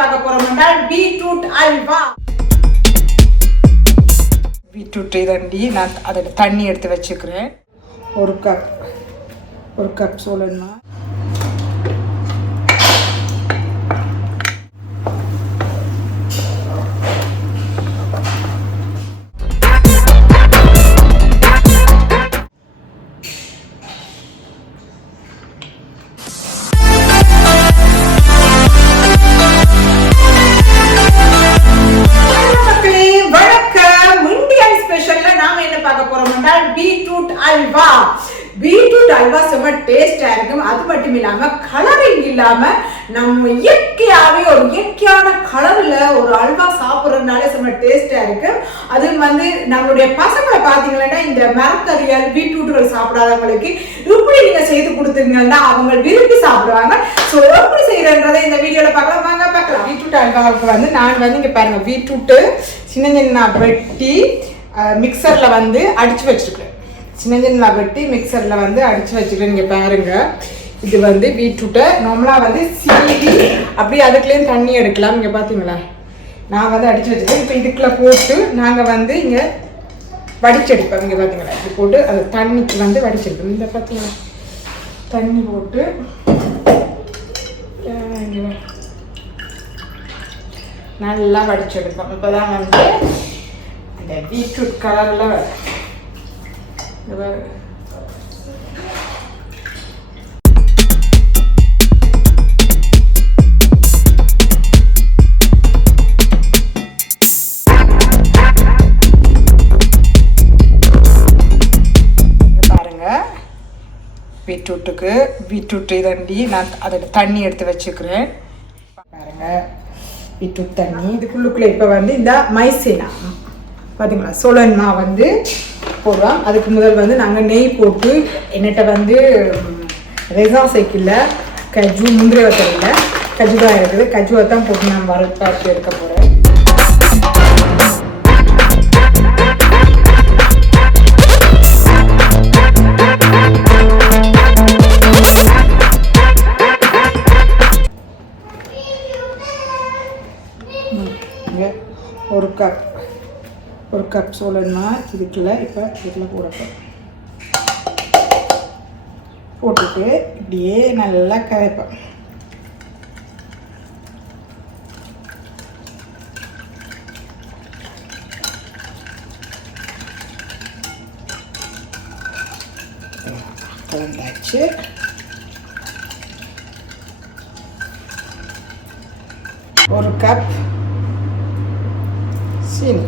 பார்க்க போறோம் என்றால் பீட்ரூட் அல்வா. பீட்ரூட் இதண்டி நான் அதோட தண்ணி எடுத்து வச்சுக்கிறேன். ஒரு கப் சோளமா பீட்ரூட் அல்வா. பீட்ரூட் அல்வா செம்ம டேஸ்டா இருக்கும். அது மட்டும் இல்லாம கலரிங் இல்லாம நம்ம இயற்கையாவே ஒரு இயற்கையான கலர்ல ஒரு அல்வா சாப்பிட்றதுனால செம்ம டேஸ்டா இருக்கு. அது வந்து நம்மளுடைய பசங்களை பாத்தீங்கன்னா இந்த மரக்கறியால் பீட்ரூட்டுகள் சாப்பிடாதவங்களுக்கு இப்படி நீங்க செய்து கொடுத்தீங்கன்னா அவங்க விரும்பி சாப்பிடுவாங்க. ஸோ எப்படி செய்யறன்றதை இந்த வீடியோல பார்க்கலாம். வாங்க பார்க்கலாம். பீட்ரூட் அல்வாவுக்கு வந்து நான் வந்து இங்க பாருங்க பீட்ரூட்டு சின்ன சின்ன வெட்டி மிக்சரில் வந்து அடித்து வச்சுருக்கேன். சின்ன சின்ன வெட்டி மிக்சரில் வந்து அடித்து வச்சுக்கிறேன். நீங்கள் பாருங்கள், இது வந்து பீட்ரூட்டை நார்மலாக வந்து சீவி அப்படியே அதுக்குள்ளேயும் தண்ணி எடுக்கலாம். இங்கே பார்த்தீங்களா, நான் வந்து அடித்து வச்சுருக்கேன். இப்போ இதுக்குள்ளே போட்டு நாங்கள் வந்து இங்கே வடிச்செடுப்போம். இங்கே பார்த்தீங்களா, இது போட்டு அது தண்ணிக்கு வந்து வடிச்செடுப்போம். இந்த பார்த்தீங்களா தண்ணி போட்டு நல்லா வடிச்செடுப்போம். இப்போ தான் வந்து இந்த பீட்ரூட் கலரில் பாருங்க. பீட்ரூட் இதண்டி நான் அதோட தண்ணி எடுத்து வச்சுக்கிறேன். பாருங்க பீட்ரூட் தண்ணி. இதுக்குள்ளுக்குள்ளே இப்போ வந்து இந்த மைசேனா பார்த்தீங்களா சோளன்மா வந்து போடுறோம். அதுக்கு முதல் வந்து நாங்கள் நெய் போட்டு என்னட்ட வந்து ரெசான் சைக்கிளில் கஜு முந்திரி வத்தல கஜுதான் இருக்குது. கஜுவை தான் போட்டு நான் வறுத்து எடுக்க போகிறேன். ஒரு கப் சோளமா இதுக்குள்ள இப்போ இதுக்குள்ள போட்டுட்டு இப்படியே நல்லா கரைப்பேன். கலந்தாச்சு. ஒரு கப் சீனி,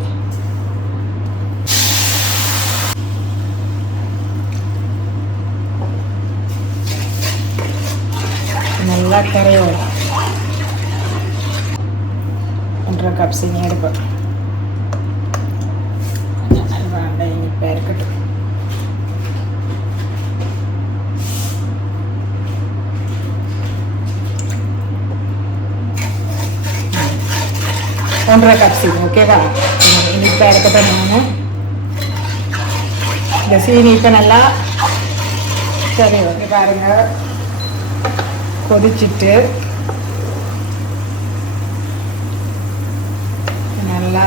நல்லா கரையோட 1.5 கப் சீனி எடுப்பேன். கொஞ்சம் நல்லா இனிப்பாக இருக்கட்டும். ஒன்றரை கப் சீனி ஓகேவா? இனிப்பாக இருக்கட்டும். நான் இந்த சீனி இப்போ நல்லா சரி ஓகே பாருங்க கொதிச்சுட்டு நல்லா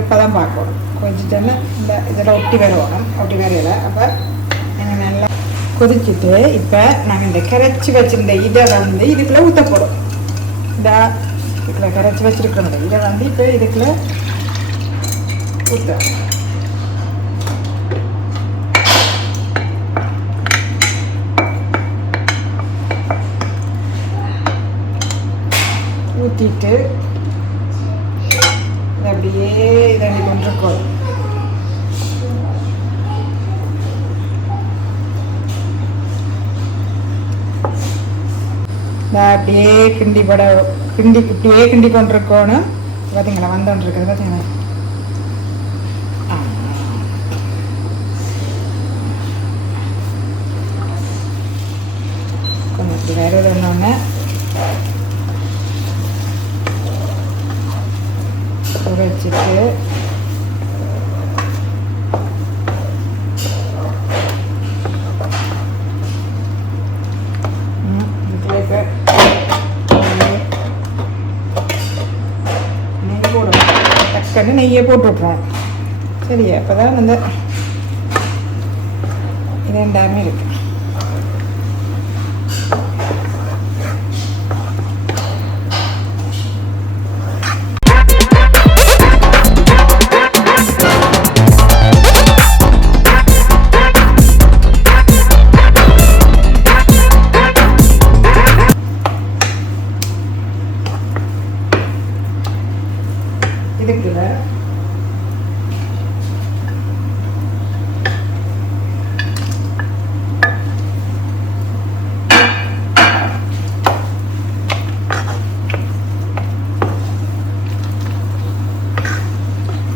இப்போதான் பார்க்கணும். கொதிச்சுட்டேன்னா இந்த இதில் ஒட்டி வரணும். ஒட்டி வரையில அப்போ நாங்கள் நல்லா கொதிச்சுட்டு இப்போ நாங்கள் இந்த கரைச்சி வச்சுருந்த இதை வந்து இதுக்குள்ளே ஊற்ற போகிறோம். இந்த இதுக்குள்ள கரைச்சி வச்சுருக்கோம் இதை வந்து இப்போ இதுக்குள்ள ஊற்ற ஊற்றிட்டு அப்படியே இதண்டி கொண்டிருக்கோம். அப்படியே இப்படியே கிண்டி கொண்டிருக்கோணும். பார்த்தீங்களா வந்தோன்றிருக்குது பார்த்தீங்களா. கொஞ்சம் இப்படி வேறு ஒன்று வச்சுட்டு இருக்கு. நெய் போடுவோம், டக்குன்னு நெய்யை போட்டு விட்ருவோம். சரியா? அப்போ தான் வந்து இரண்டாமே இருக்கு. இதுக்குள்ள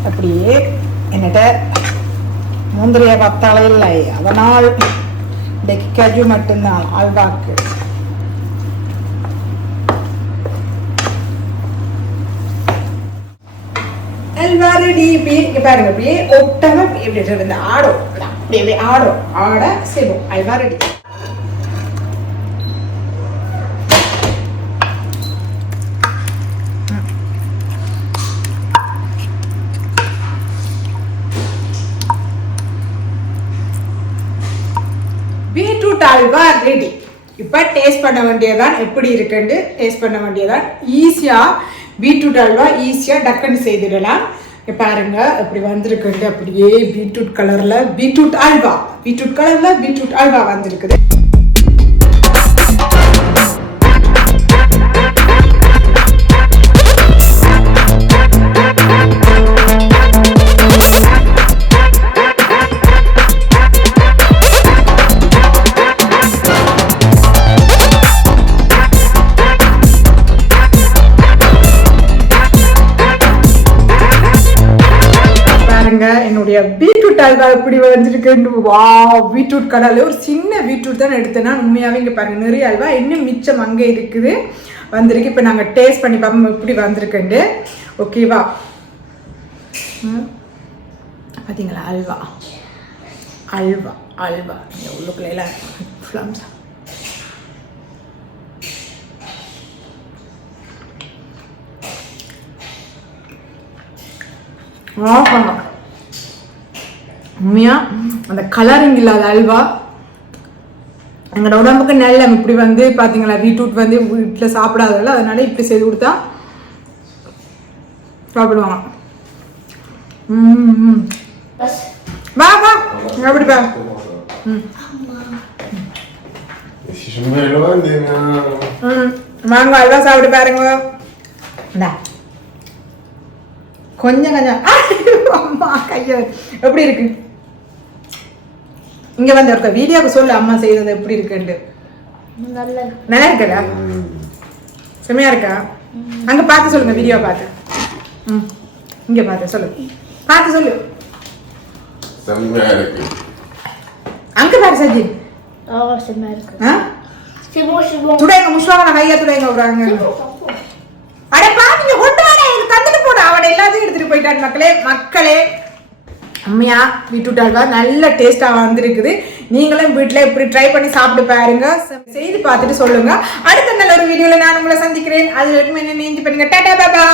அப்படியே என்னட்ட முந்திரிய பத்தாள இல்லை, அதனால் இன்றைக்கு கஜு மட்டும்தான் அல்வாக்கு. அல்வா ரெடி. இங்கே பாருங்க, அப்படியே ஒட்டமா இப்படி இருந்து ஆடும், அப்படி அப்படியே ஆடும், ஆட செய்வோம். Halwa ready. Beetroot halwa ready. இப்போ டேஸ்ட் பண்ண வேண்டியதான், எப்படி இருக்குன்னு டேஸ்ட் பண்ண வேண்டியதான். ஈஸியாக பீட்ரூட் அல்வா ஈஸியாக டக்குன்னு செய்திடலாம். பாருங்க எப்படி வந்திருக்குண்டு, அப்படியே பீட்ரூட் கலர்ல பீட்ரூட் அல்வா வந்திருக்குது. என்னுடைய பீட்ரூட் அல்வா எப்படி வந்திருக்கு. வா, பீட்ரூட் கடலை ஒரு சின்ன பீட்ரூட் தான் எடுத்தேன்னா, உண்மையாகவே இங்கே பாருங்க நிறைய அல்வா இன்னும் மிச்சம் அங்கே இருக்குது வந்திருக்கு. இப்போ நாங்கள் டேஸ்ட் பண்ணி பார்ப்போம் எப்படி வந்திருக்குண்டு. ஓகேவா? பார்த்தீங்களா? அல்வா அல்வா அல்வா இந்த உள்ளுக்குள்ள ஃப்ளம்ஸ். உண்மையா அந்த கலரிங் இல்லாத அல்வா எங்களோட உடம்புக்கு நல்ல. இப்படி வந்து பார்த்தீங்களா, பீட்ரூட் வந்து வீட்டில் சாப்பிடாதல்ல, அதனால இப்படி செய்து கொடுத்தா சாப்பிடுவாங்க. வா வா அப்படி பா. வாங்க அல்வா சாப்பிட்டு பாருங்க. கொஞ்சம் கொஞ்சம் அம்மா கைய எப்படி இருக்கு? இங்க வந்து இருக்க வீடியோக்கு சொல்லு அம்மா செய்தது எப்படி இருக்குன்னு. நல்லா இருக்கா? செமையா இருக்கா? அங்க பார்த்து சொல்லுங்க, வீடியோ பார்த்து. இங்க பார்த்து சொல்லு, பார்த்து சொல்லு. செமையா இருக்கு. அங்க பாரு சஜி. செமையா இருக்கு. துடைங்க முஷ்வாங்க கையா துடைங்க விடுறாங்க. அட பாத்தீங்க கொண்டாட இது தந்துட்டு போட அவட எல்லாத்தையும் எடுத்துட்டு போயிட்டான். மக்களே அம்மையா பீட்ரூட் அல்வா நல்ல டேஸ்டா வந்திருக்குது. நீங்களும் வீட்டில் இப்படி ட்ரை பண்ணி சாப்பிட்டு பாருங்க, செய்து பார்த்துட்டு சொல்லுங்க. அடுத்த நல்ல ஒரு வீடியோல நான் உங்களை சந்திக்கிறேன். அது வரைக்கும் என்ன பண்ணுங்க. டாடா பாபா.